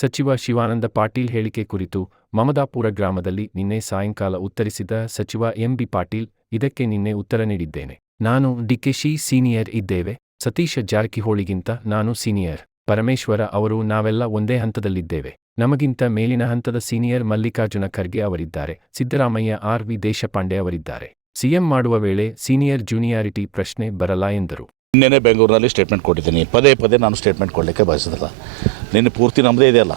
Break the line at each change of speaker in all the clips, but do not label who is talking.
ಸಚಿವ ಶಿವಾನಂದ ಪಾಟೀಲ್ ಹೇಳಿಕೆ ಕುರಿತು ಮಮದಾಪುರ ಗ್ರಾಮದಲ್ಲಿ ನಿನ್ನೆ ಸಾಯಂಕಾಲ ಉತ್ತರಿಸಿದ ಸಚಿವ ಎಂಬಿ ಪಾಟೀಲ್, ಇದಕ್ಕೆ ನಿನ್ನೆ ಉತ್ತರ ನೀಡಿದ್ದೇನೆ. ನಾನು ಡಿಕೆಶಿ ಸೀನಿಯರ್ ಇದ್ದೇವೆ. ಸತೀಶ ಜಾರಕಿಹೊಳಿಗಿಂತ ನಾನು ಸೀನಿಯರ್. ಪರಮೇಶ್ವರ ಅವರು ನಾವೆಲ್ಲ ಒಂದೇ ಹಂತದಲ್ಲಿದ್ದೇವೆ. ನಮಗಿಂತ ಮೇಲಿನ ಹಂತದ ಸೀನಿಯರ್ ಮಲ್ಲಿಕಾರ್ಜುನ ಖರ್ಗೆ ಅವರಿದ್ದಾರೆ. ಸಿದ್ದರಾಮಯ್ಯ ಆರ್ ವಿ ದೇಶಪಾಂಡೆ ಅವರಿದ್ದಾರೆ. ಸಿಎಂ ಮಾಡುವ ವೇಳೆ ಸೀನಿಯರ್ ಜೂನಿಯಾರಿಟಿ ಪ್ರಶ್ನೆ ಬರಲ್ಲ ಎಂದರು.
ನಿನ್ನೆನೇ ಬೆಂಗಳೂರಿನಲ್ಲಿ ಸ್ಟೇಟ್ಮೆಂಟ್ ಕೊಟ್ಟಿದ್ದೀನಿ. ಪದೇ ಪದೇ ನಾನು ಸ್ಟೇಟ್ಮೆಂಟ್ ಕೊಡಲಿಕ್ಕೆ ಬಯಸೋದಿಲ್ಲ. ನಿನ್ನೆ ಪೂರ್ತಿ ನಮ್ಮದೇ ಇದೆಯಲ್ಲ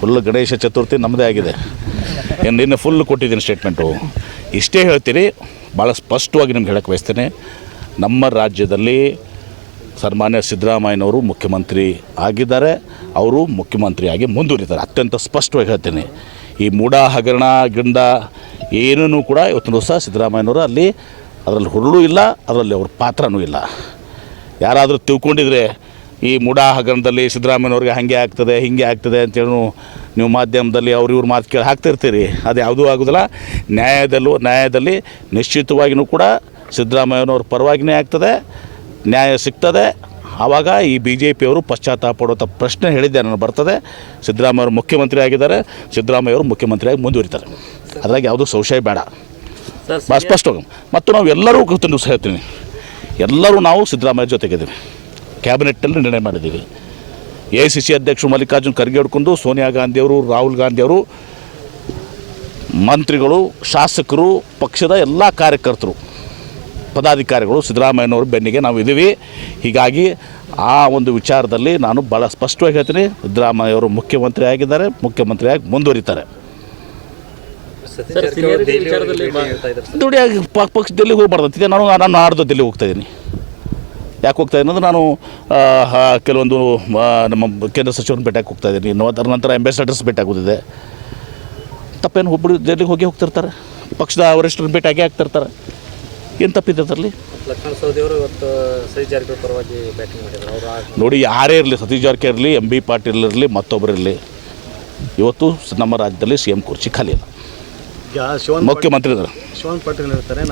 ಫುಲ್ ಗಣೇಶ ಚತುರ್ಥಿ ನಮ್ಮದೇ ಆಗಿದೆ. ಏನು, ನಿನ್ನೆ ಫುಲ್ ಕೊಟ್ಟಿದ್ದೀನಿ ಸ್ಟೇಟ್ಮೆಂಟು ಇಷ್ಟೇ ಹೇಳ್ತೀನಿ ಭಾಳ ಸ್ಪಷ್ಟವಾಗಿ ನಿಮ್ಗೆ ಹೇಳಕ್ಕೆ ಬಯಸ್ತೇನೆ. ನಮ್ಮ ರಾಜ್ಯದಲ್ಲಿ ಸನ್ಮಾನ್ಯ ಸಿದ್ದರಾಮಯ್ಯನವರು ಮುಖ್ಯಮಂತ್ರಿ ಆಗಿದ್ದಾರೆ. ಅವರು ಮುಖ್ಯಮಂತ್ರಿಯಾಗಿ ಮುಂದುವರಿತಾರೆ ಅತ್ಯಂತ ಸ್ಪಷ್ಟವಾಗಿ ಹೇಳ್ತೀನಿ. ಈ ಮೂಡ ಹಗರಣ ಗಿಂಡ ಏನೂ ಕೂಡ ಇವತ್ತಿನ ದಿವಸ ಸಿದ್ದರಾಮಯ್ಯನವರು ಅಲ್ಲಿ ಅದರಲ್ಲಿ ಹುರುಳು ಇಲ್ಲ, ಅದರಲ್ಲಿ ಅವ್ರ ಪಾತ್ರನೂ ಇಲ್ಲ. ಯಾರಾದರೂ ತಿಳ್ಕೊಂಡಿದ್ರೆ ಈ ಮುಡಾ ಹಗರಣದಲ್ಲಿ ಸಿದ್ದರಾಮಯ್ಯನವ್ರಿಗೆ ಹಾಗೆ ಆಗ್ತದೆ, ಹೀಗೆ ಆಗ್ತದೆ ಅಂತೇಳಿ ನೀವು ಮಾಧ್ಯಮದಲ್ಲಿ ಅವ್ರು ಇವ್ರ ಮಾತು ಕೇಳಿ ಹಾಕ್ತಿರ್ತೀರಿ. ಅದು ಯಾವುದೂ ಆಗೋದಿಲ್ಲ. ನ್ಯಾಯದಲ್ಲೂ, ನ್ಯಾಯದಲ್ಲಿ ನಿಶ್ಚಿತವಾಗಿಯೂ ಕೂಡ ಸಿದ್ದರಾಮಯ್ಯನವ್ರ ಪರವಾಗಿಯೇ ಆಗ್ತದೆ, ನ್ಯಾಯ ಸಿಗ್ತದೆ. ಆವಾಗ ಈ ಬಿ ಜೆ ಪಿಯವರು ಪಶ್ಚಾತ್ತಾಪ ಪಡುವಂಥ ಪ್ರಶ್ನೆ ಹೇಳಿದ್ದೆ, ನಾನು ಬರ್ತದೆ. ಸಿದ್ದರಾಮಯ್ಯವರು ಮುಖ್ಯಮಂತ್ರಿ ಆಗಿದ್ದಾರೆ. ಸಿದ್ದರಾಮಯ್ಯವರು ಮುಖ್ಯಮಂತ್ರಿಯಾಗಿ ಮುಂದುವರಿತಾರೆ. ಅದ್ರಾಗ ಯಾವುದೂ ಸಂಶಯ ಬೇಡ. ಸ್ಪಷ್ಟವಾಗಿ ಮತ್ತು ನಾವು ಎಲ್ಲರೂ ದಿವಸ ಹೇಳ್ತೀನಿ. ಎಲ್ಲರೂ ನಾವು ಸಿದ್ದರಾಮಯ್ಯ ಜೊತೆಗಿದ್ದೀವಿ. ಕ್ಯಾಬಿನೆಟ್ನಲ್ಲಿ ನಿರ್ಣಯ ಮಾಡಿದ್ದೀವಿ. ಎ ಐ ಸಿ ಸಿ ಅಧ್ಯಕ್ಷರು ಮಲ್ಲಿಕಾರ್ಜುನ್ ಖರ್ಗೆ ಹಿಡ್ಕೊಂಡು ಸೋನಿಯಾ ಗಾಂಧಿಯವರು ರಾಹುಲ್ ಗಾಂಧಿಯವರು ಮಂತ್ರಿಗಳು ಶಾಸಕರು ಪಕ್ಷದ ಎಲ್ಲ ಕಾರ್ಯಕರ್ತರು ಪದಾಧಿಕಾರಿಗಳು ಸಿದ್ದರಾಮಯ್ಯನವ್ರ ಬೆನ್ನಿಗೆ ನಾವು ಇದ್ದೀವಿ. ಹೀಗಾಗಿ ಆ ಒಂದು ವಿಚಾರದಲ್ಲಿ ನಾನು ಭಾಳ ಸ್ಪಷ್ಟವಾಗಿ ಹೇಳ್ತೀನಿ. ಸಿದ್ದರಾಮಯ್ಯವರು ಮುಖ್ಯಮಂತ್ರಿ ಆಗಿದ್ದಾರೆ ಮುಖ್ಯಮಂತ್ರಿಯಾಗಿ ಮುಂದುವರಿತಾರೆ
ಸರ್ ಸೀನಿಯರಿಟಿ ವಿಚಾರದಲ್ಲಿ ಹೇಳ್ತಾ ಇದ್ದಾರೆ
ದುಡಿಯಾಗಿ ಪಕ್ಕ ಪಕ್ಷ ಹೋಗ್ಬಾರ್ದು. ಹೋಗ್ಬಾರ್ದಂತಿದೆ ನಾನು ನಾನು ನಾಡ್ದು ಡೆಲ್ಲಿ ಹೋಗ್ತಾ ಇದ್ದೀನಿ. ಯಾಕೆ ಹೋಗ್ತಾ ಇದ್ದೀನಿ ಅಂದ್ರೆ ನಾನು ಕೆಲವೊಂದು ನಮ್ಮ ಕೇಂದ್ರ ಸಚಿವರನ್ನ ಭೇಟಿಯಾಗಿ ಹೋಗ್ತಾ ಇದ್ದೀನಿ. ಇನ್ನು ಅದರ ನಂತರ ಅಂಬಾಸಡರ್ಸ್ ಭೇಟಿಯಾಗೋದಿದೆ ತಪ್ಪೇನು ಒಬ್ಬರು ಡೆಲ್ಲಿಗೆ ಹೋಗಿ ಹೋಗ್ತಿರ್ತಾರೆ. ಪಕ್ಷದ ವರಿಷ್ಠರನ್ನ ಭೇಟಿಯಾಗಿ ಆಗ್ತಿರ್ತಾರೆ. ಏನು ತಪ್ಪಿದೆ ಅದರಲ್ಲಿ?
ಲಕ್ಷ್ಮಣ ಸವದಿ ಇವತ್ತು ಸತೀಶ್ ಜಾರಕಿಹೊಳಿ ಪರವಾಗಿ ಬ್ಯಾಟಿಂಗ್ ಮಾಡಿದ್ರು. ಅವರು
ನೋಡಿ ಯಾರೇ ಇರಲಿ ಸತೀಶ್ ಜಾರಕಿಹೊಳಿ ಇರಲಿ ಎಂ ಬಿ ಪಾಟೀಲ್ ಇರಲಿ ಮತ್ತೊಬ್ಬರು ಇರಲಿ. ಇವತ್ತು ನಮ್ಮ ರಾಜ್ಯದಲ್ಲಿ ಸಿ ಎಂ ಕುರ್ಚಿ ಖಾಲಿ ಇಲ್ಲ. ಮುಖ್ಯಮಂತ್ರಿ ಇದ್ದಾರೆ
ಶಿವನ್ ಪಾಟೀಲ್ ಹೇಳ್ತಾರೆ